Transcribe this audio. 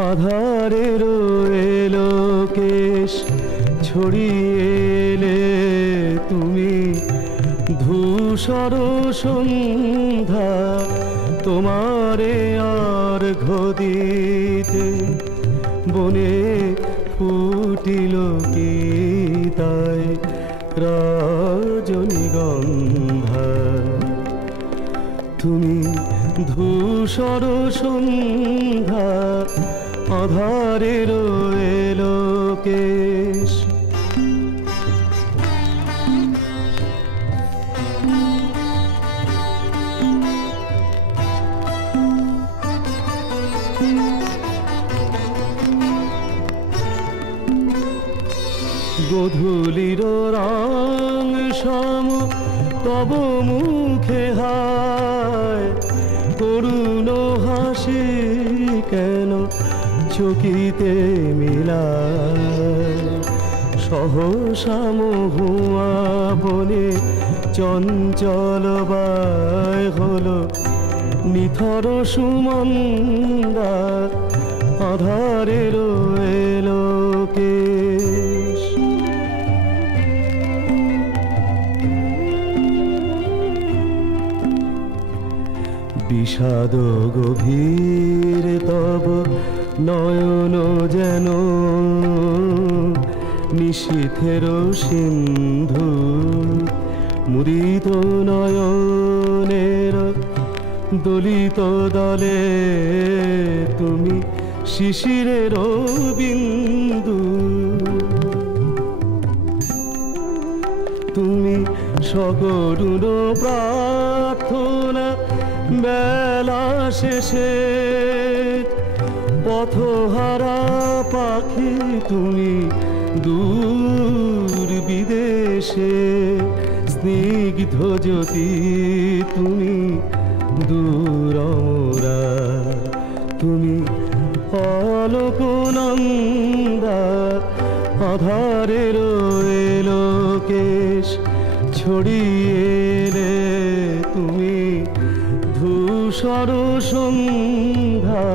আধারের এলো কেশ ছড়িয়ে এলে তুমি, ধূসর সন্ধ্যা তোমারে আর ঘদিতে, বনে ফুটিল কি তাই রজনীগন্ধা। তুমি ধূসর সন্ধ্যা আধারের এলো কেশ। গধূলির রং সম তব মুখে হায়, করুণ হাসি কেন চকিতে মিলায়। সহসা মহুয়া বনে চঞ্চল বায় হলো নিথর সুমন্দা, আধারের এলো কেশ। বিষাদ গভীর তব নয়ন যেন নিশীথের সিন্ধু, মুদিত নয়নের দলিত দলে তুমি শিশিরের বিন্দু। তুমি সকরুণ প্রার্থনা বেলা শেষে, পথহারা পাখি তুমি দূর বিদেশে, স্নিগ্ধ জ্যোতি তুমি দূর অমরা, তুমি অলোকনন্দা, আধারের এলো কেশ ছড়িয়ে এলে তুমি, ধূসর সন্ধ্যা।